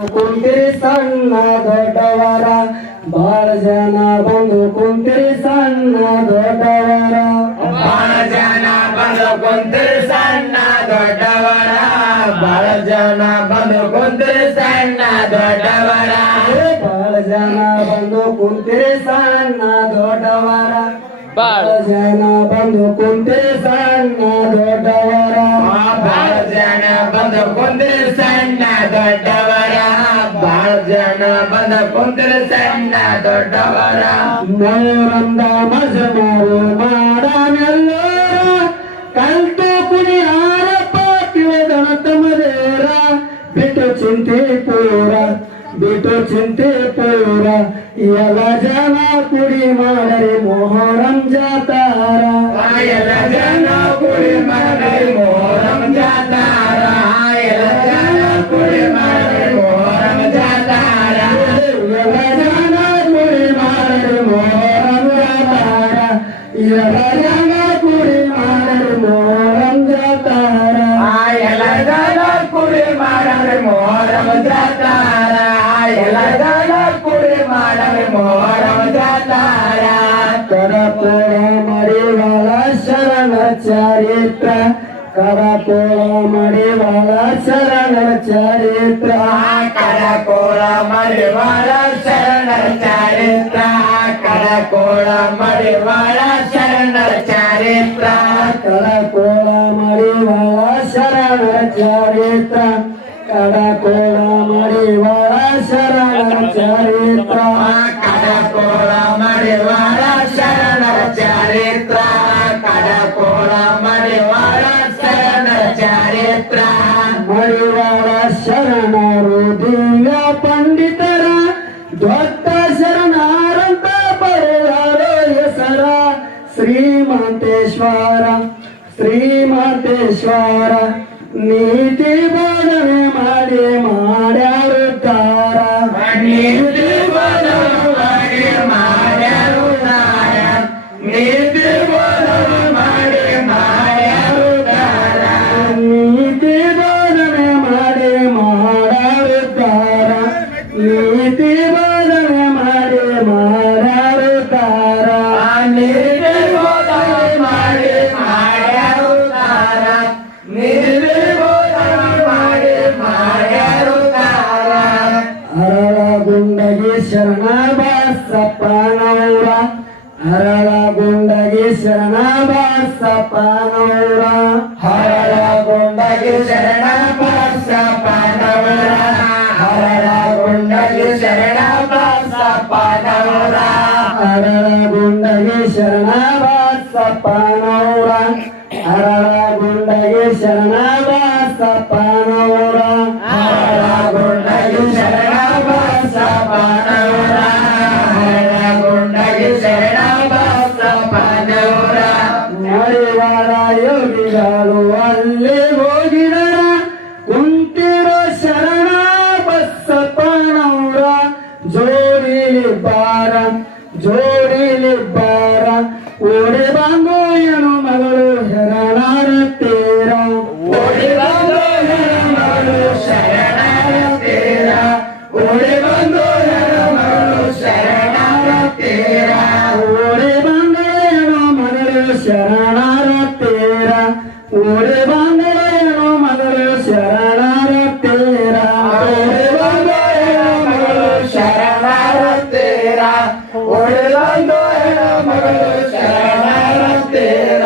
ಕುಂತಿರಿ ಸಣ್ಣ ದೊಡ್ಡವರ ಬಾಳ ಜನ ಬಂದು ಕುಂತಿರಿ ಸಣ್ಣ ದೊಡ್ಡವರ ಬಾಳ ಜನ ಬಂದು ಕುಂತಿರಿ ಸಣ್ಣ ದೊಡ್ಡವರ ಬಾಳ ಜನ ಬಂದು ಕುಂತಿರಿ ಸಣ್ಣ ದೊಡ್ಡವರ ಬಾಳ ಜನ ಬಂದು ಕುಂತಿರಿ ಸಣ್ಣ ದೊಡ್ಡವರ ಬಾಳ ಜನ ಬಂದು ಕುಂತಿರಿ ಸಣ್ಣ ದೊಡ್ಡವರ ಬಾಳ ಜನ ಬಂದು ಕುಂತಿರಿ ಸಣ್ಣ ದೊಡ್ಡವರ ಬಾಳ ಜನ ಬಂದು ಕುಂತಿರಿ ಸಣ್ಣ ದೊಡ್ಡವರ ಮಯೂರಂದ ಮಜಮಾರು ಮಾಡನೆಲ್ಲರ ಕಲ್ತು ಕುಣಿಯಾರಪ್ಪ ತಿಳಿದಣ ತಮದೇರ ಬಿಟ್ಟು ಚಿಂತೆ ಪೂರ ಬಿಟ್ಟು ಚಿಂತೆ ಪೂರ ಎಲ್ಲ ಜನ ಕುಡಿ ಮಾಡರಿ ಮೊಹರಂ ಜಾತಾರ ಎಲ್ಲ ಜನ ಕುಡಿ ಮಾಡರಿ ಮೊಹರಂ ಜಾತಾರ ಎಲ್ಲ ಜನ ಕುಡಿ ಮಾಡರಿ ಮೊಹರಂ ಜಾತಾರ ಎಲ್ಲ ಜನ ಕುಡಿ ಮಾಡರಿ ಮೊಹರಂ ಜಾತಾರ ಎಲ್ಲ ಜನ ಕುಡಿ ಮಾಡರಿ ಮೊಹರಂ ಜಾತಾರ ಎಲ್ಲ ಜನ ಕುಡಿ ಮಾಡರಿ ಮೊಹರಂ ಜಾತಾರ ಎಲ್ಲ ಜನ ಕುಡಿ ಮಾಡರಿ ಮೊಹರಂ ಜಾತಾರ ಕರಪೋಳ ಮಡಿವಾಳ ಶರಣ ಚರಿತ್ರ ಕರಪೋಳ ಮಡಿವಾಳ ಶರಣ ಚರಿತ್ರ ಕಡಕೋಳ ಮಡಿವಾಳ ಶರಣ ಚರಿತ್ರ ಕಡಕೋಳ ಮಡಿವಾಳ ಶರಣ ಚರಿತ್ರ ಕರಕೋಳ ಮಡಿವಾಳ ಶರಣ ಚರಿತ್ರ ಕಡಕೋಳ ಮಡಿವಾಳ ಶರಣ ಚರಿತ್ರ ಕಡಕೋಳ ಮಡಿವಾಳ ಶರಣ ಚರಿತ್ರ ಕಡಕೋಳ ಮಡಿವಾಳ ಶರಣ ಚರಿತ್ರ ಮಡಿವಾಳ ಶರಣರು ದಿವ್ಯ ಪಂಡಿತರ ದೊಡ್ಡ ಶರಣಾರಂತ ಬರೆದಾರೋ ಹೆಸರ ಶ್ರೀಮಂತೇಶ್ವರ ಶ್ರೀಮಂತೇಶ್ವರ ನೀತಿ ಬೋಧನೆ ಮಾಡಿ ಮಾಡ್ಯಾರುತ್ತಾರ ನೀತಿ ಬೋಧನೆ ಮಾಡಿ ಮಾಡ್ಯಾರುತ್ತಾರ ನೀತಿ ಬೋಧನೆ ಮಾಡಿ ಮಾಡ್ಯಾರುತ್ತಾರ ನೀತಿ ಬೋಧನೆ ಮಾಡಿ ಮಾಡ್ಯಾರುತ್ತಾರ ನೀತಿ ಬೋಧನೆ ಮಾಡಿ ಮಾಡ್ಯಾರುತ್ತಾರ ನೀತಿ ಬೋಧನೆ ಮಾಡಿ ಮಾಡ್ಯಾರುತ್ತಾರ ನೀತಿ ಬೋಧನೆ ಮಾಡಿ ಮಾಡ್ಯಾರುತ್ತಾರ ಅರಳಗುಂಡಗಿ ಶರಣ ಬಾಸಪ್ಪನವರ ಅರಳಗುಂಡಗಿ ಶರಣ ಬಾಸಪ್ಪನವರ ಹರಳಗೊಂಡಗಿ ಶರಣ ಬಸಪ್ಪನವರ ಹರಳಗೊಂಡಗಿ ಶರಣ ಬಸಪ್ಪನವರ ಅರಳಗುಂಡಗಿ ಶರಣ ಬಾಸಪ್ಪನವರ ಅರಳಗುಂಡಗಿ ಶರಣ ಬಾಸಪ್ಪನವರ ಹರಳಗೊಂಡಗಿ ಶರಣ ಬಸಪ್ಪನವರ ಹರಳಗೊಂಡಗಿ ಶರಣ ಬಸಪ್ಪನವರ ಮಡಿವಾಳ ಯೋಗಿಗಳು ಅಲ್ಲಿ ಹೋಗಿದರ ಕುಂತಿರೋ ಶರಣ ಬಸಪ್ಪನವರ ಜೋಡಿಲಿ ಬಾರ ಓಡಿ ಬಂದು ಏನು ಮಗಳು ಶರಣರ ತೀರ ಓಡಿ ಬಂದು ಮಗಳು ಶರಣರ ತೀರ ಓಡಿ ಬಂದು ಮಗಳು ಶರಣರ ತೀರ ಓಡಿ ಬಂದು ಏನು ಮಗಳು ಶರಣರ ತೀರ ಓಡಿ ಬಂದು ಏನು ಮಗಳು ಶರಣರ ತೀರ ಓಡಿ ಬಂದು ಮಗಳು ಶರಣರ ತೀರ ಓಡಿ ಬಂದು ಮಗಳು ಶರಣರ ತೀರ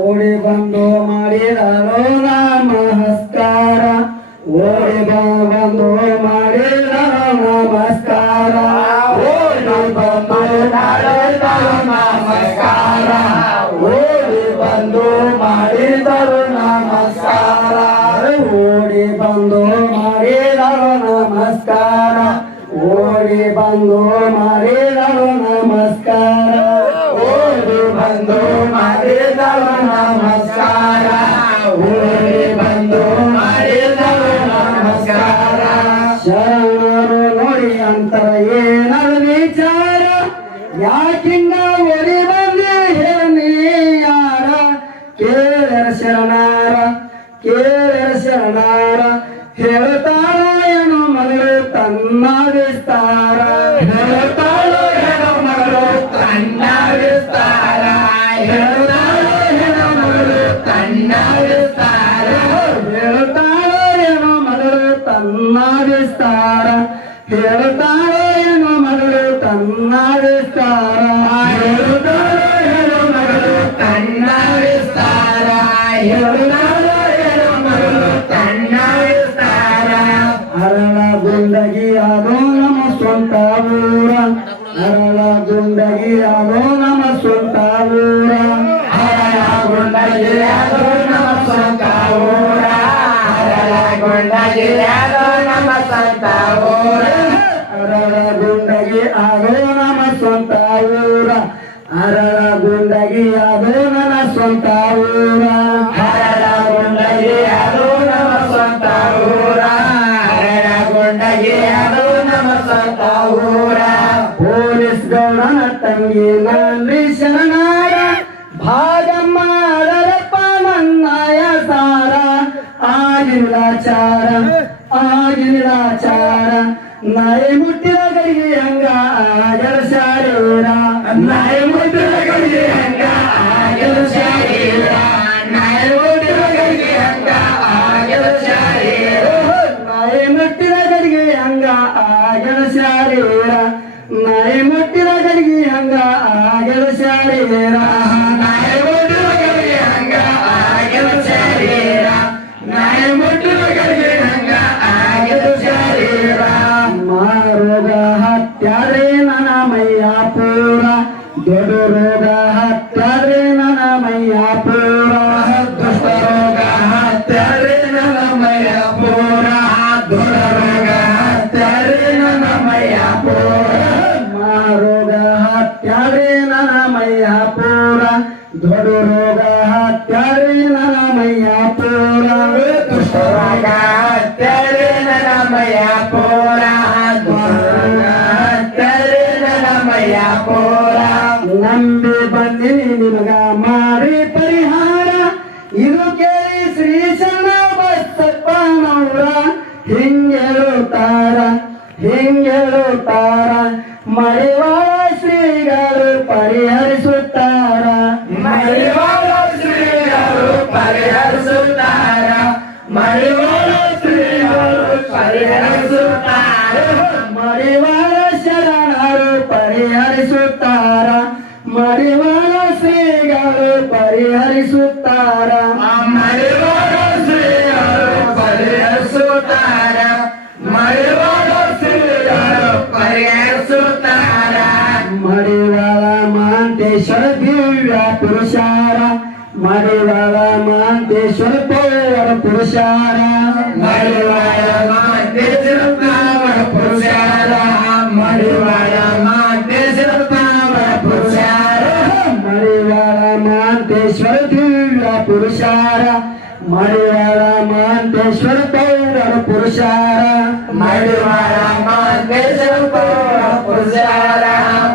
ಓಡಿ ಬಂದು ಮಾಡಿದಳು ನಮಸ್ಕಾರ ಓಡಿ ಬಂದು ಮಾಡಿದಳು ನಮಸ್ಕಾರ ಓಡಿ ಬಂದು ಮಾಡಿದರು ನಮಸ್ಕಾರ ಓಡಿ ಬಂದು ಮಾಡಿದರು ನಮಸ್ಕಾರ ಓಡಿ ಬಂದು ಮಾಡಿದಳು ನಮಸ್ಕಾರ ಓಡಿ ಬಂದು ಮಾಡಿದಳು ನಮಸ್ಕಾರ ಓಡಿ ಬಂದು ಮಾಡಿದರು ನಮಸ್ಕಾರ ಓಡಿ ಬಂದು ಮಾಡಿದರು ನಮಸ್ಕಾರ ಶರಣರು ನೋಡಿ ಅಂತರ ಏನದ ವಿಚಾರ ಯಾಕಿಂಗ ಓಡಿ ಬಂದೆ ಹೇಳಿ ಯಾರ ಕೇಳರ ಶರಣಾರ ಕೇಳರ ಶರಣಾರ ಹೇಳ್ತಾರ ಏನು ಮಗಳು ತನ್ನ ವಿಸ್ತಾರ ಹೇಳುತ್ತಾಳು ಹೆಣ್ಣು ಮಗಳು ತನ್ನ ವಿಸ್ತಾರ ಹೇಳುತ್ತಾಳು ಹೆಣ್ಣು ಮಗಳು ತನ್ನ ವಿಸ್ತಾರ ಹೇಳುತ್ತಾಳೇನೋ ಮಗಳು ತನ್ನ ವಿಸ್ತಾರ ಹೇಳುತ್ತಾಳೇನೋ ಮಗಳು ತನ್ನ ವಿಸ್ತಾರ ಹೇಳುತ್ತಾಳು ಹೆಣ್ಣು ಮಗಳು ತನ್ನ ವಿಸ್ತಾರ ಹೇಳುತ್ತಾಳು ಹೆಣ್ಣು ಮಗಳು ತನ್ನ ವಿಸ್ತಾರ ಅರಳ ಗುಂಡಗಿ ಅದೋ ನಮ್ಮ ಸ್ವಂತ ಊರ ಅರಳ ಗುಂಡಗಿ ಅದೋ ನಮ್ಮ ಸ್ವಂತ ಊರ ಹರಳಗೊಂಡಗಿ ಅದು ನಮ್ಮ ಸ್ವಂತ ಊರ ಹರಳಗೊಂಡಗಿ ಅದು ನಮ್ಮ ಸ್ವಂತ ಊರ ಅರಳ ಗುಂಡಗಿ ಅದೋ ನಮ್ಮ ಸ್ವಂತ ಊರ ಅರಳ ಗುಂಡಗಿ ಅದೋ ನನ್ನ ಸ್ವಂತ ಊರ ಹರಳಗೊಂಡಗಿ ಅದು ನಮ್ಮ ಸ್ವಂತ ಊರ ಹರಳಗೊಂಡಗಿ ಅದು ನಮ್ಮ ಸ್ವಂತ ಊರ ಪೊಲೀಸ್ ಗೌಡನ ತಂಗಿ ನಾನ್ರಿ ಶರಣಾರ ಭಾಗಮ್ಮ ಅದರಪ್ಪ ನನ್ನಯ ಸಾರ ಆಗಿಲಾಚಾರ ಆಗಿಲಾಚಾರ ನಾಯಿ ಮುಟ್ಟಿದ ಗಡಿಗೆ ಹಂಗ ಆಗಲ ಶಾರೀರ ನಾಯಿ ಮುಟ್ಟಿದ ಗಡಿಗೆ ಹಂಗ ಆಗಲ ಶಾರೀರ ನಾಯಿ ಮುಟ್ಟಿದ ಗಡಿಗೆ ಹಂಗ ಆಗಲ ಶಾರೀರ ನಾಯಿ ಮುಟ್ಟಿದ ಗಡಿಗೆ ಹಂಗ ಆಗಲ ಶಾರೀರ ನಾಯಿ ಮುಟ್ಟಿದ ಗಡಿಗೆ ಹಂಗ ಆಗಲ ಶಾರೀರ ನಾಯಿ ಮುಟ್ಟಿದ ಗಡಿಗೆ ಹಂಗ ಆಗಲ ಶಾರೀರ ನಾಯಿ ಮುಟ್ಟಿದ ಗಡಿಗೆ ಹಂಗ ಆಗಲ ಶಾರೀರ ಮಾರೋಗ ಹತ್ಯಾದ್ರೆ ನನ್ನ ಮೈಯ ಪೂರ ದೊಡ್ಡ ರೋಗ ಹತ್ಯಾದ್ರೆ ನನ್ನ ಮೈಯ ಪೂರ ದುಷ್ಟ ರೋಗ ಹತ್ಯಾರೆ ನನ್ನ ಮೈಯ ಪೂರ ದುರ ರೋಗ ಹತ್ಯಾರೆ ನನ್ನ ಮೈಯ ಪೂರ ಮಾರೋಗ ಹತ್ಯಾದ್ರೆ ನನ್ನ ಮೈಯ ಪೂರ ದೊಡ್ಡ ರೋಗ ಹತ್ಯಾದ್ರೆ ನನ್ನ ಮೈಯ ಪೂರ ದುಷ್ಟ ರೋಗ ಹತ್ಯಾರೆ ನನ್ನ ಮೈಯ ಪೂರ ದುರ ರೋಗ ಹತ್ಯಾರೆ ನನ್ನ ಮೈಯ ಪೂರ ನಂಬಿ ಬಂದಿನಿ ನಿಮಗ ಮಾಡಿ ಪರಿಹಾರ ಇದು ಕೇಳಿ ಶ್ರೀ ಶರಣ ಬಸಪ್ಪನವರ ಹಿಂಗೇಳುತ್ತಾರ ಮಡಿವಾಳ ಶ್ರೀಗಳು ಪರಿಹರಿಸುತ್ತಾರ ಮಡಿವಾಳ ಶ್ರೀಗಳು ಪರಿಹರಿಸುತ್ತಾರ ಮಡಿವಾಳ ಶ್ರೀಗಳು ಪರಿಹರಿಸುತ್ತಾರ ಮಡಿವಾಳ ಶರಣರು ಪರಿಹರಿಸುತ್ತಾರ ಮಡಿವಾಳ ಶ್ರೀಗಳು ಪರಿಹರಿಸುತ್ತಾರ ಮಡಿವಾಳ ಶ್ರೀಗಳು ಪರಿಹರಿಸುತ್ತಾರ ಮಡಿವಾಳ ಶ್ರೀಗಳು ಪರಿಹರಿಸುತ್ತಾರ ಮಡಿವಾಳ ಮಾಂತೇಶ್ವರ ದಿವ್ಯ ಪುರುಷಾರ ಮಡಿವಾಳ ಮಾಂತೇಶ್ವರ ಪೌರ ಪುರುಷಾರ ಮಡಿವಾಳ ಮಾಂತೇಶ್ವರ ಪಾವನ ಪುರುಷಾರ ಮಡಿವಾಳ ಮಾಂತೇಶ್ವರ ಪಾವನ ಪುರುಷಾರ ಮಡಿವಾಳ ಮಾಂತೇಶ್ವರ ದಿವ್ಯ ಪುರುಷಾರ ಮಡಿವಾಳ ಮಾಂತೇಶ್ವರ ಪೌರ ಪುರುಷಾರ ಮಡಿವಾಳ ಮಾಂತೇಶ್ವರ ಪಾವನ ಪುರುಷಾರ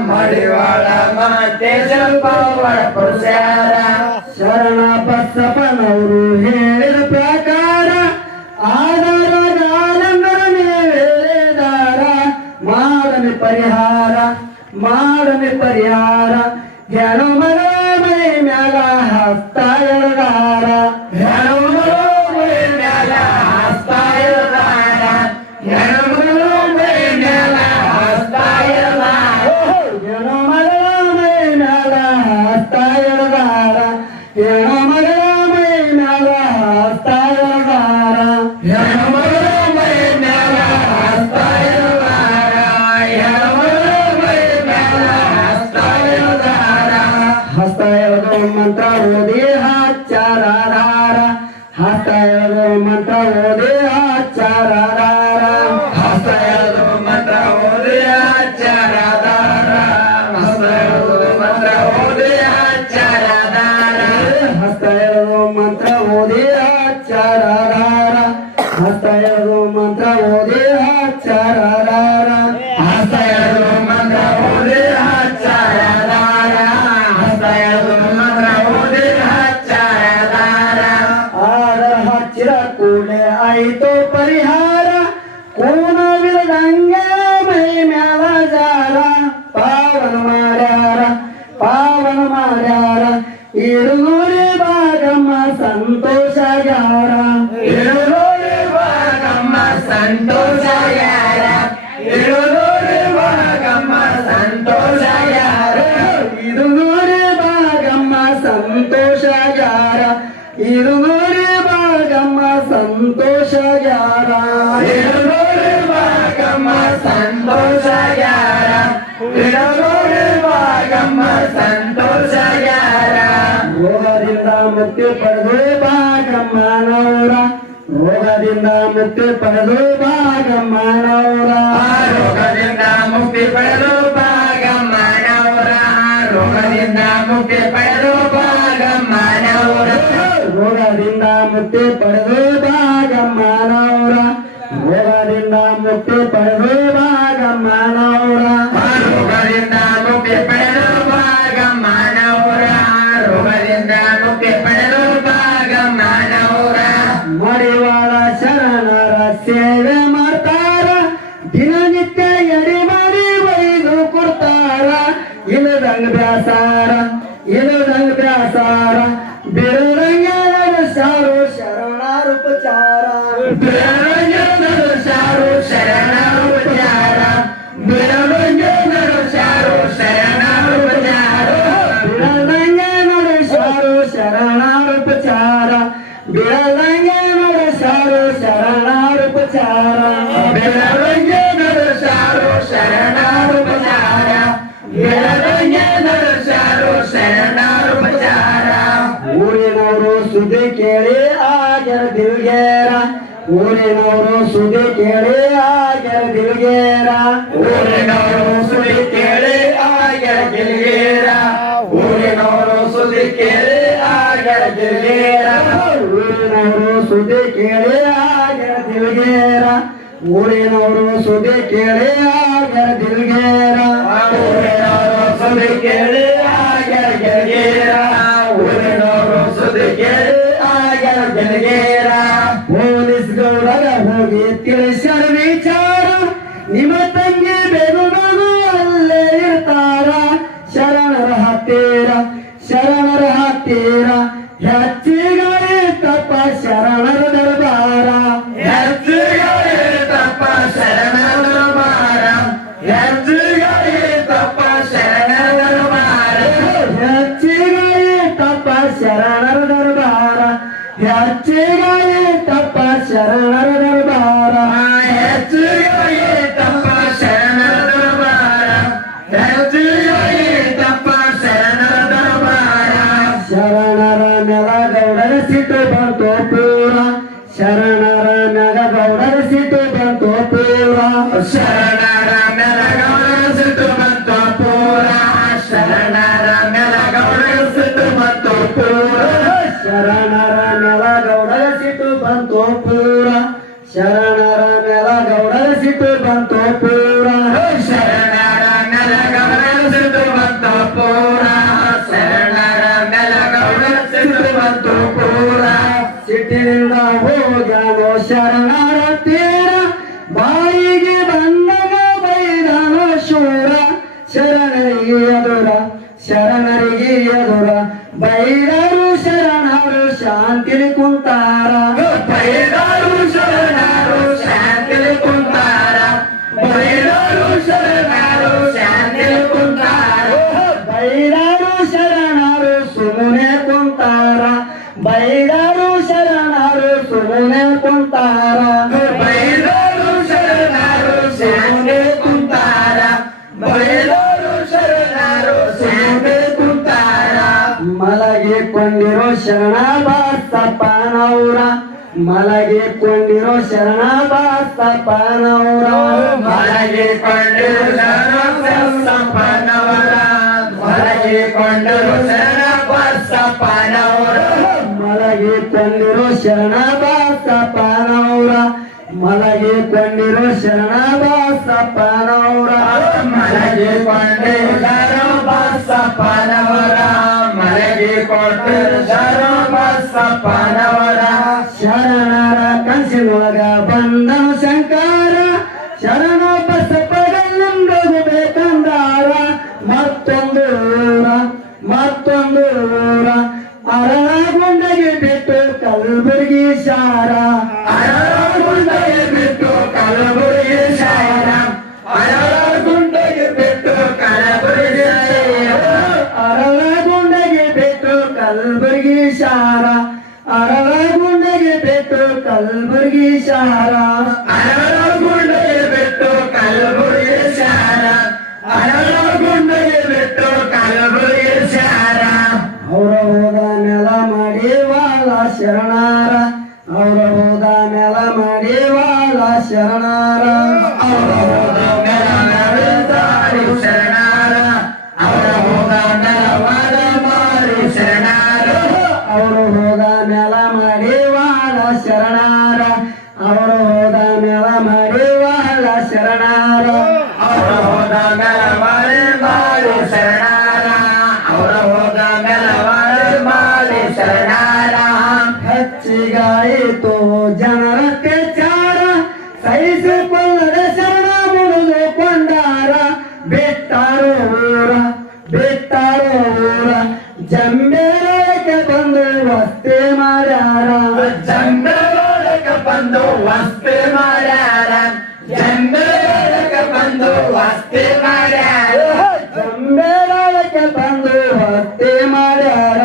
ಮಡಿವಾಳ ಮಾಂತೇಶ್ವರ ಪಾವನ ಪುರುಷಾರ ಶರಣ ಬಸಪ್ಪನವರು ಹೇಳಿದ ಪ್ರಕಾರ ಆಧಾರಗಾಲಂದರ ಹೇಳಿದಾರ ಮಾಡನೆ ಪರಿಹಾರ ಹೆಣ್ಣು ಮಗಳ ಮೈ ಮ್ಯಾಲ ಹಸ್ತ ಎಳೆದಾರ ಹೆಣ್ಣುಮಗಳು ಮೈ ಮ್ಯಾಲ ಹಸ್ತ ಎಳೆದಾರ ಹೆಣ್ಣುಮಗಳು ಮೈ ಮ್ಯಾಲ ಹಸ್ತ ಎಳೆದಾರ ಹೆಣ್ಣು ಮಗಳ ಮೈ ಮ್ಯಾಲ ಹಸ್ತ ಎಳೆದಾರ ಹೆಣ್ಣು ಮಗಳ ಮೈ ಮ್ಯಾಲ ಹಸ್ತ ಎಳೆದಾರ ಹೆಣ್ಣುಮಗಳು ಮೈ ಮ್ಯಾಲ ಹಸ್ತ ಎಳೆದಾರ ಹೆಣ್ಣುಮಗಳು ಮೈ ಮ್ಯಾಲ ಹಸ್ತ ಎಳೆದಾರ ಹಸ್ತ ಎಳೆದು ಮಂತ್ರ ಓದಿ ಹಚ್ಚಾರಾರ ಹಸ್ತ ಎಳೆದು ಮಂತ್ರ ಓದಿ ಹಚ್ಚಾರಾರ ಹಸ್ತ ಎಳೆದು ಮಂತ್ರ ಓದಿ ಹಚ್ಚಾರಾದಾರ ಹಸ್ತ ಎಳೆದು ಮಂತ್ರ ಓದಿ ಹಚ್ಚಾರಾದಾರ ಹಸ್ತ ಎಳೆದು ಮಂತ್ರ ಓದಿ ಹಚ್ಚಾರಾರ ಹಸ್ತ ಎಳೆದು ಮಂತ್ರ ಓದಿ ಹಚ್ಚಾರಾರ ಹಸ್ತ ಎಳೆದು ಮಂತ್ರ ಓದಿ ಹಚ್ಚಾರಾದಾರ ಹಸ್ತ ಎಳೆದು ಮಂತ್ರ ಓದಿ ಹಚ್ಚಾರಾದಾರ ಆರ ಹಚ್ಚಿದ ಕೂಡಲೇ ಆಯಿತು ಪರಿಹಾರ ಕೋನ ವಿರಗ ಇಳಿದಂಗ ಮೈ ಮ್ಯಾಲ ಜಾರ ಪಾವನ ಮಾಡ್ಯಾರ ಇರುನೂರಿ ಭಾಗಮ್ಮ ಸಂತೋಷಗಾರ ಇಳುನೂರಿ ಭಾಗಮ್ಮ ಸಂತೋಷಗಾರ ಇಳುನೂರಿ ಭಾಗಮ್ಮ ಸಂತೋಷಗಾರ ಇರುನೂರಿ ಭಾಗಮ್ಮ ಸಂತೋಷಗಾರ ಇರುನೂರಿ ಭಾಗಮ್ಮ ಸಂತೋಷಗಾರ ಇಳುನೂರಿ ಭಾಗಮ್ಮ ಸಂತೋಷಗಾರ ಇಳುನೂರಿ ಭಾಗಮ್ಮ ಸಂತೋಷಗಾರ ರೋಗದಿಂದ ಮುಕ್ತಿ ಪಡೆದು ಭಾಗಮ್ಮನವರ ರೋಗದಿಂದ ಮುಕ್ತಿ ಪಡೆದು ಭಾಗಮ್ಮನವರ ರೋಗದಿಂದ ಮುಕ್ತಿ ಪಡೆದು ಭಾಗಮ್ಮನವರ ರೋಗದಿಂದ ಮುಕ್ತಿ ಪಡೆದು ಭಾಗಮ್ಮನವರ ರೋಗದಿಂದ ಮುಕ್ತಿ ಪಡೆದು ಭಾಗಮ್ಮನವರ ರೋಗದಿಂದ ಮುಕ್ತಿ ಪಡೆದು ಭಾಗಮ್ಮನವರ ರೋಗದಿಂದ ಮುಕ್ತಿ ಪಡೆದು ಭಾಗಮ್ಮನವರ ರೋಗದಿಂದ ಮುಕ್ತಿ ಪಡೆದು ಭಾಗಮ್ಮನವರ ಮಡಿವಾಳ ಶರಣರ ಸೇವೆ ಮಾಡ್ತಾರ ದಿನನಿತ್ಯ ಎಡಿ ಮಾಡಿ ಒಯ್ದು ಕೊಡ್ತಾರ ಇಲ್ಲದಂಗ ಬ್ಯಾಸಾರ ಬಿರುದಂಗ ನಡೆಸಾರು ಶರಣಾರುಪಚಾರ ನಡೆಸಾರು ಶರಣಾರುಪಚಾರ ಬಿರುದಂಗ ನಡೆಸಾರು ಶರಣಾರುಪಚಾರ ಬಿಡದಂಗ ನಡೆಸಾರು ಶರಣಾರುಪಚಾರ ಬಿಡದಂಗ ನಡೆಸಾರು ಶರಣಾರುಪಚಾರ ಬೆಳರಂಗ ನಡೆಸಾರು ಶರಣಾರುಪಚಾರ ಬೆಳರಂಗ ನಡೆಸಾರು ಶರಣಾರುಪಚಾರ ಊರಿನವರು ಸುದ್ದಿ ಕೇಳಿ ಆಗ್ಯಾರ ದಿಲ್ಗೇರ ಊರಿನವರು ಸುದ್ದಿ ಕೇಳಿ ಆಗ್ಯಾರ ದಿಲ್ಗೇರ ಊರಿನವರು ಸುದ್ದಿ ಕೇಳಿ ಆಗ್ಯಾರ ಗೆಲ್ಗೇರ ಊರಿನವರು ಸುದ್ದಿ ಕೇಳಿ ಆಗ್ಯಾರ ಗೆಲ್ಗೇರ ಊರಿನವರು ಸುದ್ದಿ ಕೇಳಿ ಆಗ್ಯಾರ ದಿಲ್ಗೇರ ಊರಿನವರು ಸುದ್ದಿ ಕೇಳಿ ಆಗ್ಯಾರ ದಿಲ್ಗೇರ ಊರಿನವರು ಸುದ್ದಿ ಕೇಳಿ ಆಗ್ಯಾರ ಗೆಲ್ಗೇರ ಊರಿನವರು ಸುದ್ದಿ ಕೇಳಿ ಆಗ್ಯಾರ ಗೆಲ್ಗೇರ ಪೊಲೀಸ್ ಗೌಡರ ಹೋಗಿ ತಿಳಿಸ್ಯಾರ ವಿಚಾರ ನಿಮ್ಮ ತಂಗಿ ಬೇಗು ಅಲ್ಲೇ ಇರ್ತಾರ ಶರಣರ ಹತ್ತಿರ ಹೆಚ್ಚಿಗೆ ತಪ್ಪ ಶರಣರ ದರ್ಬಾರ ಹೆಚ್ಚಿಗೆ ತಪ್ಪ ಶರಣರ ದರ್ಬಾರ ಹೆಚ್ಚಿಗೆ ತಪ್ಪ ಶರಣರ ದರ್ಬಾರ ಹೆಚ್ಚಿಗೆ ತಪ್ಪ ಶರಣರ ದರ್ಬಾರ ಹೆಚ್ಚಿಗೆ ತಪ್ಪ ಶರಣರ ದರ್ಬಾರ ಹೆಚ್ಚಿಗೆ ತಪ್ಪ ಶರಣರ ದರ್ಬಾರ ಹೆಚ್ಚಿಗೆ ತಪ್ಪ ಶರಣರ ದರ್ಬಾರ ಶರಣರ ನೆಲ ಗೌಡರ ಸಿಟ್ಟು ಬಂತು ಪೂರ ಶರಣರ ನೆಲ ಗೌಡರ ಸಿಟ್ಟು ಬಂತು ಪೂರ ಶರಣರ ಮೆಲಗೌಡರ ಸಿಟ್ಟು ಬಂತು ಪೂರ ಶರಣರ ಮೆಲಗೌಡರ ಸಿಟ್ಟು ಬಂತು ಪೂರ ಶರಣರ ನೆಲ ಗೌಡರ ಸಿಟ್ಟು ಬಂತು ಪೂರ ಶರಣರ ನೆಲ ಗೌಡರ ಸಿಟ್ಟು ಬಂತು ಪೂರ ಶರಣರ ಮೆಲಗೌಡರ ಸಿಟ್ಟು ಬಂತು ಪೂರ ಶರಣರ ಮೆಲಗೌಡರ ಸಿಟ್ಟು ಬಂತು ಪೂರ ಸಿಟ್ಟಿನಿಂದ ಹೋಗ್ಯಾನೋ ಶರಣರ ತೀರ ಬಾಯಿಗೆ ಬಂದಾಗ ಬೈದಾನೋ ಶೂರ ಶರಣರಿಗೆ ಎದುರ ಬೈದರು ಶರಣರು ಶಾಂತಿಲಿ ಕುಂತಾರ ಬೈದರು ಶರಣರು ಶಾಂತಿಲಿ ಕುಂತಾರ ಬೈದರು ಶರಣರು ಶಾಂತಿಲಿ ಕುಂತಾರ ಬೈದರು ಶರಣರು ಸುಮ್ಮನೆ ಕುಂತಾರ ಬೈದರು ಶರಣರು ಸುಮ್ಮನೆ ಕುಂತಾರ ಬೈದರು ಶರಣರು ಶಾಂತಿ ಕುಂತಾರ ಬೈದರು ಶರಣರು ಶಾಂತಿ ಕುಂತಾರ ಮಲಗಿಕೊಂಡಿರೋ ಶರಣ ಬಾಸಪ್ಪನವರ ಮಲಗಿಕೊಂಡಿರೋ ಶರಣ ಬಾಸಪ್ಪನವರ ಮಲಗಿಕೊಂಡಿರು ಶರಣಪ್ಪನವರ ಮಲಗಿಕೊಂಡಿರು ಶರಣಪ್ಪನವರ ಮಲಗಿಕೊಂಡಿರೋ ಶರಣ ಬಾಸಪ್ಪನವರ ಮಲಗಿಕೊಂಡಿರೋ ಶರಣ ಬಾಸಪ್ಪನವರ ಮಲಗಿಕೊಂಡಿರು ಶರಣಪ್ಪನವರ ಮಲಗಿಕೊಂಡಿರು ಶರಣಪ್ಪನವರ ಶರಣರ ಕನಸಿನೊಳಗ ಬಂದನು ಶಂಕರ ಶರಣ ಶಾರ ಗುಂಡಗೆ ಬಿಟ್ಟು ಕಲಬುರಗಿ ಶಾರ ಗುಂಡಗೆ ಬಿಟ್ಟು ಕಲಬುರಗಿ ಶಾರ ಅವರ ಹೋದ ನೆಲ ಮಾಡಿ ವಾಲ ಶರಣಾರ ಅವರ ಹೋದ ನೆಲ ಮಾಡಿ ವಾಲ ಶರಣಾರ ಅವರ ಹೋದ ನೆಲವಾದ ಮಾರಿ ಶರಣಾರ ಅವರ ಹೋದ ನೆಲವಾದ ಮಾರಿ ಶರಣಾರ ಅವರು ಹೋದ ನೆಲ ಮಾಡಿ ವಾಲ ಶರಣಾರ ಅವರು ಹೋದ ನೆಲ ಮಾಡಿ ವಾಲ ಶರಣಾರ ಅವರ ಹೋದ ನೆಲವಾದ ಮಾರಿ ಶರಣಾರ ಅವರ ಹೋದ ನೆಲವಾದ ಮಾರಿ ಶರಣಾರ ಹೆಚ್ಚಿಗಾಯಿತು ಜನರ ಅತ್ಯಾಚಾರ ಸಹಿಸಿಕೊಳ್ಳದೆ ಶರಣ ಮುಡಿದು ಕೊಂಡಾರ ಬಿಟ್ಟಾರೋ ಊರ ಜಂಬೇರಕ್ಕೆ ಬಂದು ವಸ್ತಿ ಮಾಡ್ಯಾರ ಜಂಬೆರೊಳಗೆ ಬಂದು ವಸ್ತಿ ಮಾಡ್ಯಾರ ಜಂಬೆರೊಳಗೆ ಬಂದು ವಸ್ತಿ ಮಾಡ್ಯಾರ ಜಂಬೇರಕ್ಕೆ ಬಂದು ವಸ್ತಿ ಮಾಡ್ಯಾರ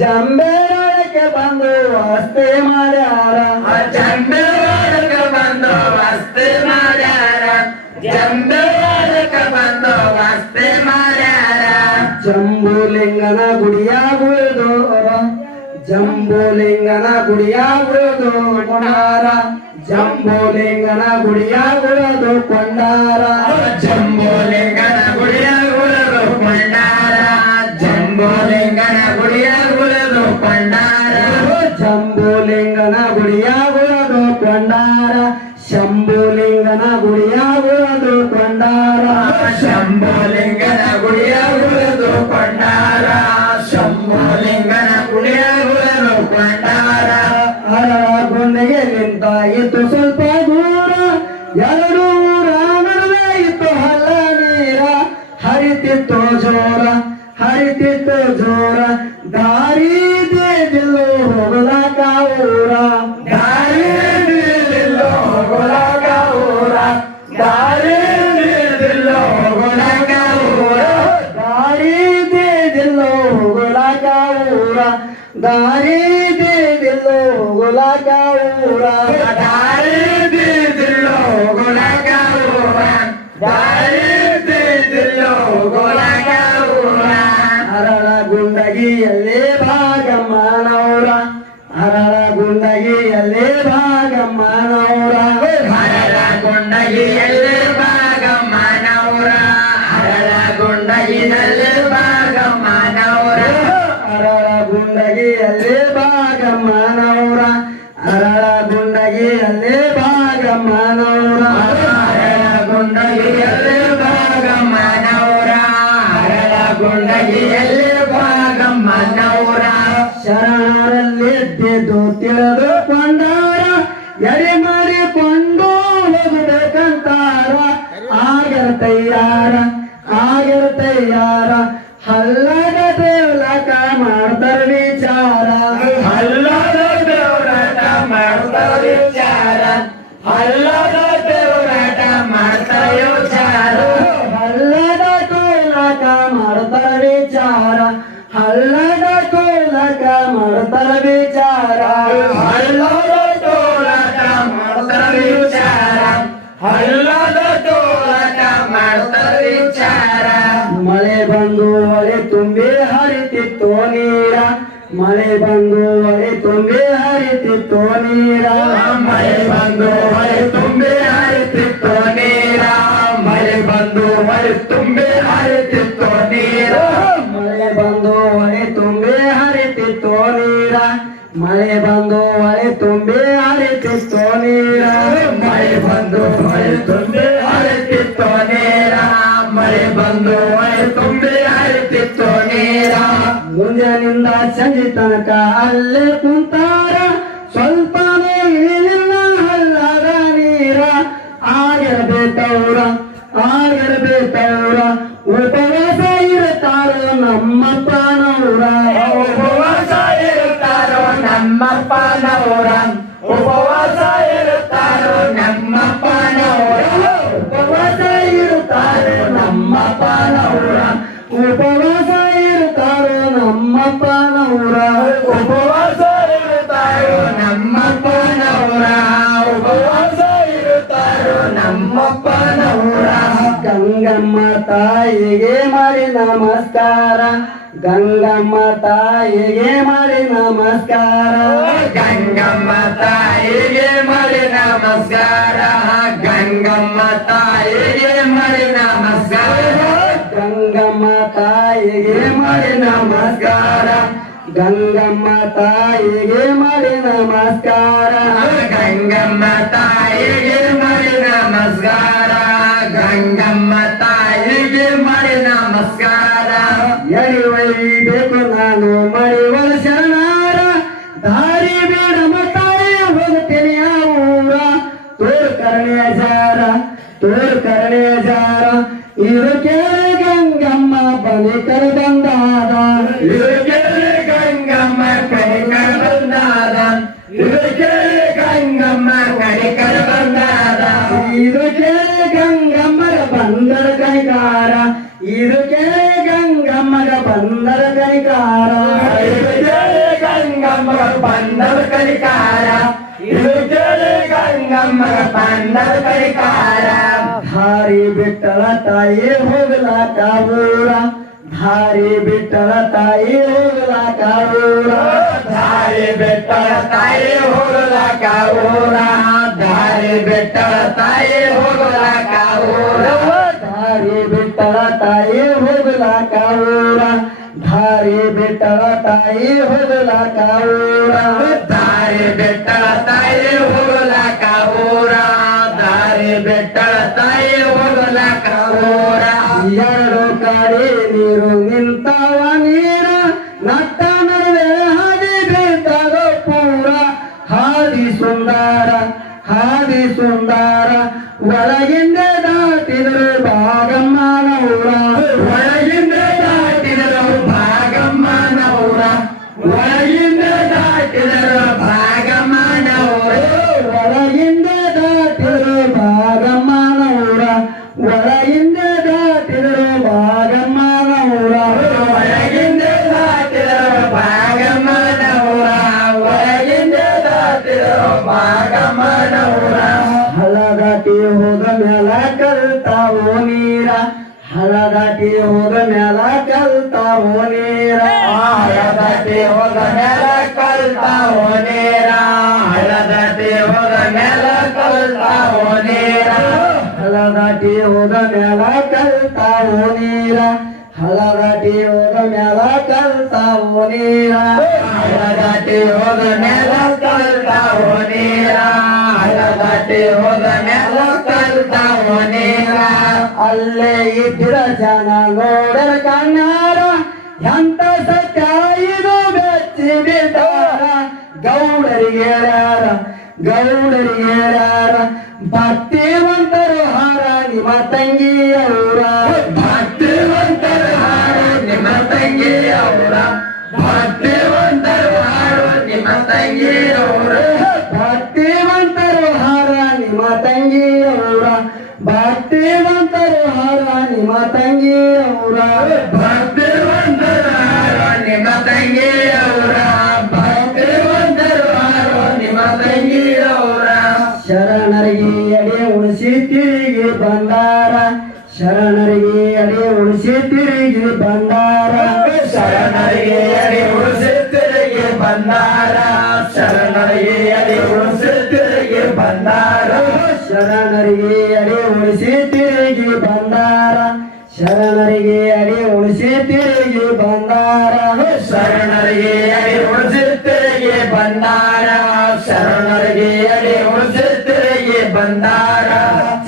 ಜಂಬೇರಕ್ಕೆ ಬಂದು ವಸ್ತಿ ಮಾಡ್ಯಾರ ಜಂಬೆರೊಳಗೆ ಬಂದು ವಸ್ತಿ ಮಾಡ್ಯಾರ ಜಂಬೆರೊಳಗೆ ಬಂದು ವಸ್ತಿ ಮಾಡ್ಯಾರ ಜಂಬೂಲಿಂಗನ ಗುಡಿಯಾಗುವುದು ಜಂಬೂಲಿಂಗನ ಗುಡಿಯಾಗುವುದು ಕೊಂಡಾರ ಜಂಬೂಲಿಂಗನ ಗುಡಿಯಾಗುವುದು ಕೊಂಡಾರ ಜಂಬೋಲಿಂಗನ ಗುಡಿಯ ಗುಳದು ಕೊಂಡಾರ ಜಂಬೋಲಿಂಗನ ಗುಡಿಯ ಗುಳದು ಕೊಂಡಾರ ಜಂಬೂಲಿಂಗನ ಗುಡಿಯಾಗುವುದು ಕೊಂಡಾರ ಶಂಭೂಲಿಂಗನ ಗುಡಿಯಾಗುವುದು ಕೊಂಡಾರ ಶಂಭೋಲಿಂಗನ ಗುಡಿಯ ಗುಳದು ಕೊಂಡಾರ ಶಂಭೋಲಿಂಗನ ಗುಡಿಯ ಗುಳದು ಕೊಂಡಾರ ಹರಳ ಗುಂಡೆಗೆ ನಿಂತಾಯಿತು ಸ್ವಲ್ಪ ದೂರ ಎರಡು ಊರ ನಡುವೆ ಇತ್ತು ಹಲ್ಲ ನೀರ ಹರಿತಿತ್ತು ಜೋರ ದಾರಿ ದೇದಿಲ್ಲೋ ಹೋಗಲಾಕ ಊರ ದಾರಿ ನಿಲ್ಲೋ ಹೋಗಲಾಗ ಊರ ದಾರಿ ನಿಲ್ಲೋ ಹೋಗಲಾಗ ಊರ ದಾರಿ ದೇದಿಲ್ಲೋ ಹೋಗಲಾಕ ಊರ ದಾರಿ ದೇದಿಲ್ಲೋ ಹೋಗಲಾಕ ಊರ ದಾರಿ ನಿಲ್ಲೋ ಹೋಗಲಾಗ ಊರ ದಾರಿ ನಿಲ್ಲೋ ಹೋಗಲಾಗ ಊರ ಹರಳ ಗುಂಡಗಿಯಲ್ಲಿ ಭಾಗಮ್ಮನವರ ಹರಳ ಗುಂಡಗಿಯಲ್ಲಿ ಭಾಗಮ್ಮನವರ ಹರಳ ಗುಂಡಗಿಯಲ್ಲಿ ಭಾಗಮ್ಮನವರ ಹರಳ ಗುಂಡಗಿನಲ್ಲಿ ಭಾಗಮ್ಮನವರ ಹರಳ ಗುಂಡಗಿಯಲ್ಲಿ ಭಾಗಮ್ಮನವರ ಹರಳ ಗುಂಡಗಿಯಲ್ಲಿ ಭಾಗಮ್ಮನವರ ಹರಳ ಗುಂಡಗಿಯಲ್ಲಿ ಭಾಗಮ್ಮನವರ ಹರಳ ಗುಂಡಗಿಯಲ್ಲಿ ಭಾಗಮ್ಮನವರ ಶರಣರಲ್ಲಿದ್ದು ತಿಳಿದುಕೊಂಡಾರ ಎಡೆ ಮಾಡಿಕೊಂಡು ಹೋಗಬೇಕಂತಾರ ಆಗಿರ್ತಯ್ಯಾರ ಹಲ್ಲದ ದೇವಲಕ ಮಾಡ್ತಾರ ವಿಚಾರ ಹಲ್ಲದ ದೇವರಾಟ ಮಾಡ್ತಾರ ವಿಚಾರ ಹಲ್ಲದ ದೇವರಾಟ ಮಾಡ್ತಾರ ವಿಚಾರ ಹಲ್ಲದ ಕೋಲಕ ಮಾಡ್ತಾರ ವಿಚಾರ ಹಲ್ಲದ ಕೋಲಕ ಮಾಡ್ತಾರ ವಿಚಾರ ಹಲ್ಲದ ತೋಳಟ ಮಾಡ್ತಾರ ವಿಚಾರ ಹಲ್ಲದ ತೋಳಟ ಮಾಡ್ತಾರ ವಿಚಾರ ಮಳೆ ಬಂದು ಹೊಳೆ ತುಂಬಿ ಹರಿತಿತ್ತು ನೀರ ಮಳೆ ಬಂದು ಹೊಳೆ ತುಂಬಿ ಹರಿತಿತ್ತು ನೀರ ಮಳೆ ಬಂದು ಹೊಳೆ ತುಂಬಿ ಹರಿತಿತ್ತು ನೀರ ಮಳೆ ಬಂದು ಹೊಳೆ ತುಂಬಿ ಹರಿತಿತ್ತು ನೀರ ಮಳೆ ಬಂದು ಹೊಳೆ ತುಂಬಿ ಹರಿತಿತ್ತು ನೀರ ಮಳೆ ಬಂದು ಹೊಳೆ ತುಂಬಿ ಹರಿತಿತ್ತು ನೀರ ಮಳೆ ಬಂದು ಹೊಳೆ ತುಂಬಿ ಹರಿತಿತ್ತು ನೀರ ಮಳೆ ಬಂದು ಹೊಳೆ ತುಂಬಿ ಹರಿತಿತ್ತು ನೀರ ಮುಂಜಾನಿಂದ ಸಂಜೆ ತನಕ ಅಲ್ಲೇ ಕುಂತಾರ ಸ್ವಲ್ಪ ಇಳಿಲಿಲ್ಲ ಹಲ್ಲದ ನೀರ ಆಗಿರ್ಬೇಕವ್ರ ಉಪವಾಸ ಇರುತ್ತಾರ ನಮ್ಮ ಪ್ರಾಣವ್ರ ಉಪವಾಸ ಇರುತ್ತಾರೋ ನಮ್ಮಪ್ಪನವರ ಉಪವಾಸ ಇರುತ್ತಾರೋ ನಮ್ಮಪ್ಪನವರ ಉಪವಾಸ ಇರುತ್ತಾರೆ ನಮ್ಮ ಪಾನವ್ರ ಉಪವಾಸ ಇರುತ್ತಾರೋ ನಮ್ಮ ಪಾನವ್ರ ಉಪವಾಸ ಇರುತ್ತಾರೋ ನಮ್ಮಪ್ಪನವರ ಉಪವಾಸ ನಮ್ಮಪ್ಪನವರ ಗಂಗಮ್ಮ ತಾಯಿಗೆ ಮಾಡಿ ನಮಸ್ಕಾರ ಗಂಗಮ್ಮ ತಾಯಿಗೆ ಮಾಡಿ ನಮಸ್ಕಾರ ಗಂಗಮ್ಮ ತಾಯಿಗೆ ಮಾಡಿ ನಮಸ್ಕಾರ ಗಂಗಮ್ಮ ತಾಯಿಗೆ ಮಾಡಿ ನಮಸ್ಕಾರ ಗಂಗಮ್ಮ ತಾಯಿಗೆ ಮಾಡಿ ನಮಸ್ಕಾರ ಗಂಗಮ್ಮ ತಾಯಿಗೆ ಮಾಡಿ ನಮಸ್ಕಾರ ಗಂಗಮ್ಮ ತಾಯಿಗೆ ಮಾಡಿ ನಮಸ್ಕಾರ ಗಂಗಮ್ಮ ತಾಯಿಗೆ ಮಾಡಿ ನಮಸ್ಕಾರ ಎಳಿಬೇಕು ನಾನು ಮರಿವಳ ಶರಣಾರ ದಾರಿ ಬೇಡ ಮತಾಯ ಹೋಗುತ್ತೇನೆ ಊರ ತೋರ್ ಕರ್ಣೆ ಜಾರ ಇದು ಕೇಳಿ ಗಂಗಮ್ಮ ಬಲಿ ಕರು ಬಂದಾದ ಇದಕ್ಕೆ ಗಂಗಮ್ಮ ಕರಿಕರ ಬಂದಾದ ಇದಕ್ಕೆ ಗಂಗಮ್ಮ ಕರಿಕರ ಬಂದಾದ ಇದು ಕೇಳಿ ಗಂಗಮ್ಮಗ ಬಂದರ ಕನಿಕಾರ ಇದು ಕೇಳಿ ಗಂಗಮ್ಮಗ ಬಂದರ ಕನಿಕಾರ ಇದಕ್ಕೆ ಗಂಗಮ್ಮ ಬಂದರ ಕರಿಕಾರ ಇದಕ್ಕೆ ಗಂಗಮ್ಮ ಬಂದರ ಕರಿಕಾರ ಧಾರಿ ಬಿಟ್ಟಳ ತಾಯಿ ಹೋಗಲಾಕ ಊರ ಧಾರಿ ಬಿಟ್ಟಳ ತಾಯಿ ಹೋಗಲಾಕ ಊರ ದಾರಿ ಬೆಟ್ಟಳ ತಾಯಿ ಹೋಗಲಾಕ ಊರ ದಾರಿ ಬೆಟ್ಟಳ ತಾಯಿ ಹೋಗಲಾಕ ಊರ ಧಾರಿ ಬಿಟ್ಟಳ ತಾಯಿ ಹೋಗಲಾಕ ಊರ ಧಾರಿ ಬಿಟ್ಟಳ ತಾಯಿ ಹೋಗಲಾಕ ಊರ ದಾರಿ ಬೆಟ್ಟಳ ತಾಯಿ ಹೋಗಲಾಕ ಊರ ದಾರಿ ಬೆಟ್ಟಳ ತಾಯಿ ಹೋಗಲಾಕ ಊರ ಎರಡು ಕಡೆ ನೀರು ನಿಂತವ ನೀರ ನಟ್ಟ ನಡುವೆ ಹಾದಿ ಬೀಳ್ತದ ಪೂರ ಹಾದಿ ಸುಂದರ ಒಳಗಿಂದ ದಾಟಿದರು ಭಾಗಮ್ಮನವರ ಒಳಗಿಂದ ದಾಟಿದರು ಭಾಗಮ್ಮನವರ ಒಳಗಿಂದ ದಾಟಿದರು ಭಾಗಮ್ಮನವರ ಒಳಗಿಂದ ದಾಟಿದರು ಭಾಗಮ್ಮನವರ ಒಳಗಿಂದ ದಾಟಿದರು ಭಾಗಮ್ಮನವರ ಒಳಗಿಂದ ದಾಟಿದರು ಭಾಗಮ್ಮನವರ ಒಳಗಿಂದ ದಾಟಿದರು ಭಾಗಮ್ಮನವರ ಹಳದಾಟಿ ಹೋದ ಮ್ಯಾಲ ಕಲ್ತಾವೋ ನೀರ ಹಳದಾಟಿ ಹೋದ ಮ್ಯಾಲ ಕಲ್ತಾವೋ ನೀರ ಹಳದಟ್ಟಿ ಹೋದ ಮೇಲ ಕಲ್ತಾವೋ ನೀರ ಹಳದಟ್ಟಿ ಹೋದ ಮೇಲ ಕಲ್ತಾವೋ ನೀರ ಹಳದಾಟಿ ಹೋದ ಮ್ಯಾಲ ಕಲ್ತಾವೋ ನೀರ ಹಳದಾಟಿ ಹೋದ ಮ್ಯಾಲ ಕಲ್ತಾವೋ ನೀರ ಹಳದಟ್ಟಿ ಹೋದ ಮೇಲ ಕಲ್ತಾವೋ ನೀರ ಹಳದಟ್ಟಿ ಹೋದ ಮೇಲ ಕಲ್ತಾವೋ ನೀರ ಅಲ್ಲೇ ಇದ್ದಿರ ಜನ ನೋಡರ ಕಣ್ಣಾರ ಎಂತ ಸತ್ಯ ಇದು ಬೆಚ್ಚಿ ಬಿಟ್ಟಾರ ಗೌಡರಿಗೆ ಹೇಳ್ಯಾರ ಭಕ್ತಿವಂತರು ಹಾರ ನಿಮ್ಮ ತಂಗಿಯವರ ಭಕ್ತಿವಂತರು ಹಾಡು ನಿಮ್ಮ ತಂಗಿಯವರ ಭಕ್ತಿವಂತರು ಹಾಡು ನಿಮ್ಮ ತಂಗಿಯವರ ಭಕ್ತಿವಂತರು ಹಾರ ನಿಮ್ಮ ತಂಗಿಯವರ ಭಕ್ತಿವಂತರು ಹಾರ ನಿಮ್ಮ ತಂಗಿಯವರ ಭಕ್ತಿವಂತರು ಹಾಡು ನಿಮ್ಮ ತಂಗಿಯವರ ಭಕ್ತಿವಂತರು ಹಾಡು ನಿಮ್ಮ ತಂಗಿಯವರ ಶರಣರಿಗೆ ಅಡಿ ಉಳಿಸಿ ತಿರುಗಿ ಬಂದಾರ ಶರಣರಿಗೆ ಅಡಿ ಉಳಿಸಿ ತಿರುಗಿ ಬಂದಾರ ಶರಣರಿಗೆ ಅಡಿ ಉಳಿಸಿ ತಿರುಗಿ ಬಂದಾರ ಶರಣರಿಗೆ ಅಡಿ ಉಳಿಸಿ ತಿರುಗಿ ಬಂದಾರ ಶರಣರಿಗೆ ಅಡಿ ಉಳಿಸಿ ತಿರುಗಿ ಬಂದಾರ ಶರಣರಿಗೆ ಅಡಿ ಉಳಿಸಿ ತಿರುಗಿ ಬಂದಾರ ಶರಣರಿಗೆ ಅಡಿ ಉಳಿಸಿ ತಿರುಗಿ ಬಂದಾರ ಶರಣರಿಗೆ ಅಡಿ ಉಳಿಸಿ ತಿರುಗಿ ಬಂದಾರ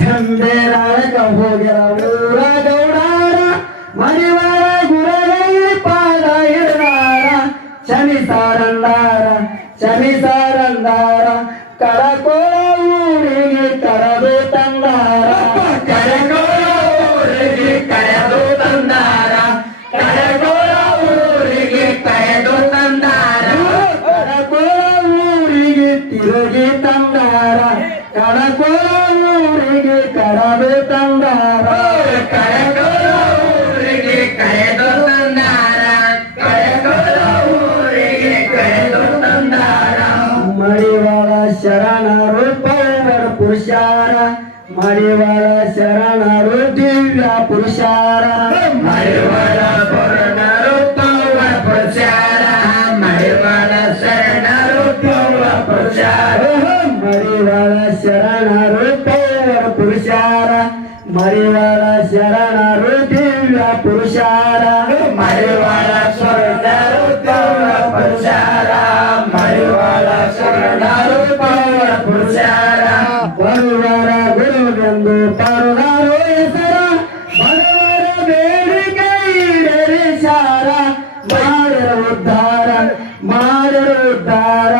ಚಂಬೇರಾಳಕ ಹೋಗ್ಯಾರ ಊರ ಗೌಡಾರ ಮರಿವಾರ ಗುರಗೈ ಪಾದ ಇರ್ದಾರ ಚಮಿಸಾರಂದಾರ ಕಡಕೋಳ ಊರಿಗೆ ಕರೆದು ತಂದಾರ ಕಡಗೋಳ ಊರಿಗೆ ಕರೆದು ತಂದಾರ ಕಡಗೋಳ ಊರಿಗೆ ಕರೆದು ತಂದಾರ ಕಡಕೋಳ ಊರಿಗೆ ತಿರುಗಿ ತಂದಾರ ಕಡಕೋಳ ಊರಿಗೆ ಕರೆದು ತಂದಾರ ಕಡಗೋಳ ಊರಿಗೆ ಕರೆದು ತಂದಾರ ಕಡಗೋಳ ಊರಿಗೆ ಕರೆದು ತಂದಾರ ಮಡಿವಾಳ ಶರಣರು ಪೌರ ಪುರುಷಾರ ಮಡಿವಾಳ ಶರಣರು ದಿವ್ಯ ಪುರುಷಾರ ಮಡಿವಾಳ ಪೂರ್ಣರು ಪೌವ ಪುರುಷಾರ ಮಡಿವಾಳ ಶರಣರು ಪೌವ ಪುರುಷಾರ ಮಡಿವಾಳ ಶರಣರು ಪೌವ ಪುರುಷಾರ ಮಡಿವಾಳ ಶರಣರು ದಿವ್ಯ ಪುರುಷಾರ ಮಡಿವಾಳ ಶರಣರು ಪೌವ ಪುರುಷಾರ ಮಡಿವಾಳ ಶರಣರು ಪೌವ ಪುರುಷಾರ ಬರುವರ ಗುರುವೆಂದು ತರುಣರು ಹೆಸರ ಬಡವರ ಬೇಡಿಕೆ ಈಡೇರಿಸಾರ ಮಾಡಿರ ಉದ್ಧಾರ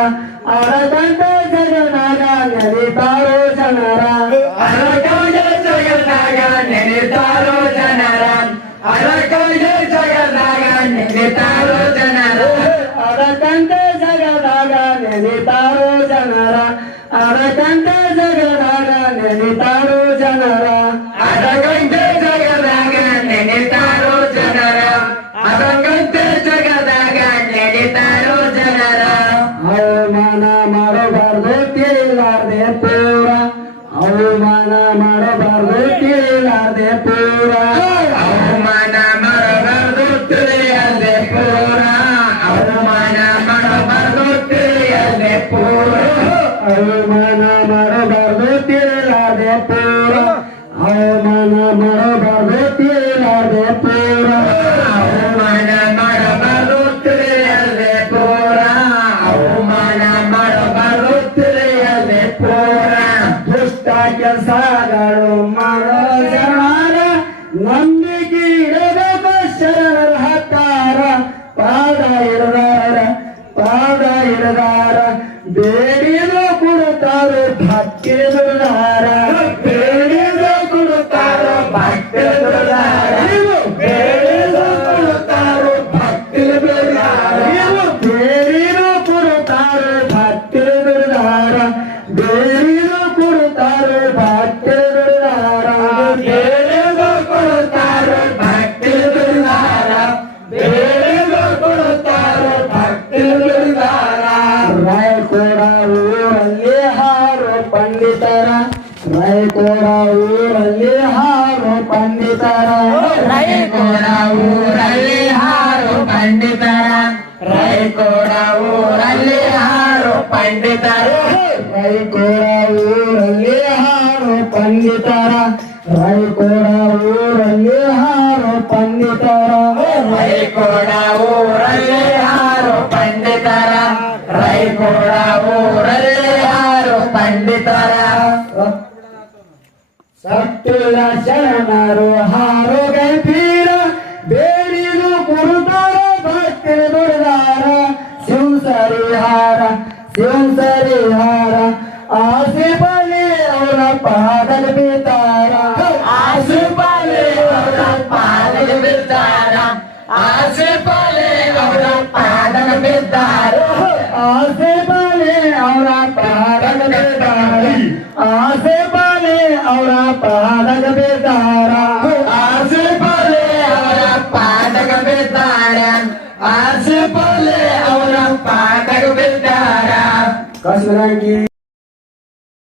ಅರಗಂಟ ಜಗನಾಗ ನೆನೆತಾರೋ ಜನರ ಅರಕೌಜ ಜಗನ್ನಾಗ ನೆನೆತಾರೋ ಜನರ ಅರಕೌಜ ಜಗನ್ನಾಗ ನೆನೆತಾರೋ ಜನರ ಅರಗಂಟ ಜಗನಾಗ ನೆನೆತಾರೋ ಜನರ ಅರಗಂಟ ಜಗನಾಗ ನೆನೆತಾರೋ ಜನರ ಅರಗಂಟೆ ಜಗದಾಗ ನೆನೆತಾರೋ ಜನರ ಅರಗಂಟೆ ಜಗದಾಗ ನೆನೆತಾರೋ ಜನರ ಅವಮಾನ ಮಾಡಬಾರ್ದು ತಿಳಿಲಾರ್ದೆ ಪೂರ ಅವಮಾನ ಮಾಡಬಾರ್ದು ತಿಳಿಲಾರ್ದೆ ಪೂರ ಅವಮಾನ ಮಾಡಬಾರ್ದು ತಿಳಿಯದೆ ಪೂರ ಅವಮಾನ ಮಾಡಬಾರ್ದು ತಿಳಿಯದೆ ಪೂರ ಅವಮಾನ ಮಾಡಬಾರ್ದು ತಿಳಿಲಾರ್ದೆ ಪೂರ ಅವಮಾನ ಮಾಡಬಾರ್ದು ತಿಳಿಲಾರ್ದೆ ಪೂರ ಅವಮಾನ ಮಾಡಬಾರ್ದು ತಿಳಿಯದೆ ಪೂರ ಅವಮಾನ ಮಾಡಬಾರ್ದು ತಿಳಿಯದೆ ಪೂರ ದುಷ್ಟ ಕೆಲಸಗಳು ಮಾಡೋ ಜನಾರ ನಂಬಿಕೆ ಇಡಬೇಕು ಶರಣರ ಹತ್ತಾರ ಪಾದ ಹಿಡದಾರ ಬೇಡಿದು ಕೊಡುತ್ತಾರೆ ಭಕ್ತಿ ದುರ್ದಾರ ಬೇಡಿದು ಕೊಡುತ್ತಾರೋ ಭಕ್ತಿ ದುರ್ದಾರ ಬೇಡಿದು ಕೊಡುತ್ತಾರೋ ಭಕ್ತಿ ದುರ್ದಾರ ಬೇಡಿದು ಕೊಡುತ್ತಾರೆ ಭಕ್ತಿ ದುರ್ದಾರ ಬೇಡಿದು ಕೊಡುತ್ತಾರೆ ಭಕ್ತಿ ದುರ್ದಾರ ಬೇಡಿದು ಕೊಡುತ್ತಾರೋ ಭಕ್ತಿ ದುರ್ದಾರ ಬೇಡಿದು ಕೊಡುತ್ತಾರೋ ಭಕ್ತಿ ದುರ್ದಾರ ರಾಯಕೋಡ ಊರಲ್ಲಿ ಹಾರೋ ಪಂಡಿತರ ರಾಯಕೋಡ ಊರಲ್ಲಿ ಹಾರೋ ಪಂಡಿತರ ರಾಯಕೋಡ ಊರಲ್ಲಿ ಹಾರು ಪಂಡಿತರ ರಾಯಕೋಡ ಊರಲ್ಲಿ ಹಾರು ಪಂಡಿತರು ರಾಯಕೋಡ ಊರಲ್ಲಿ ಹಾರೋ ಪಂಡಿತರ ರಾಯಕೋಡ ಊರಲ್ಲಿ ಹಾರೋ ಪಂಡಿತರ ರಾಯಕೋಡ ಊರಲ್ಲಿ ಹಾರು ಪಂಡಿತರ ರಾಯಕೋಡ ಊರಲ್ಲಿ ಹಾರು ಪಂಡಿತರ ಸತ್ತಿಲ್ಲ ಶರಣರು ಹಾರೋ ಗಂಭೀರ ಬೇಡಿದು ಕುರುತಾರ ಭಕ್ತಿ ದುರ್ದಾರ ಶಿವಸರಿಹಾರ ಆಸೆ ಬಲಿ ಅವರ ಪಾದದ ಬೀತಾರ ಆಸುಪಾಲೆ ಅವರ ಪಾದಕ ಬಿದ್ದಾರ ಆಸುಪಾಲೆ ಅವರ ಪಾದಕ ಬಿದ್ದಾರ ಆಸೆ ಬಲಿ ಅವರ ಪಾದದ ಬೀತಾರ ಆಸೆ ಬಲಿ ಅವರ ಪಾದದ ಬೀತಾರ ಆಸುಪಾಲೆ ಅವರ ಪಾದಕ ಬಿದ್ದಾರ ಆಸುಪಾಲೆ ಅವರ ಪಾದಕ ಬಿದ್ದಾರ ಕಸರಂಗಿ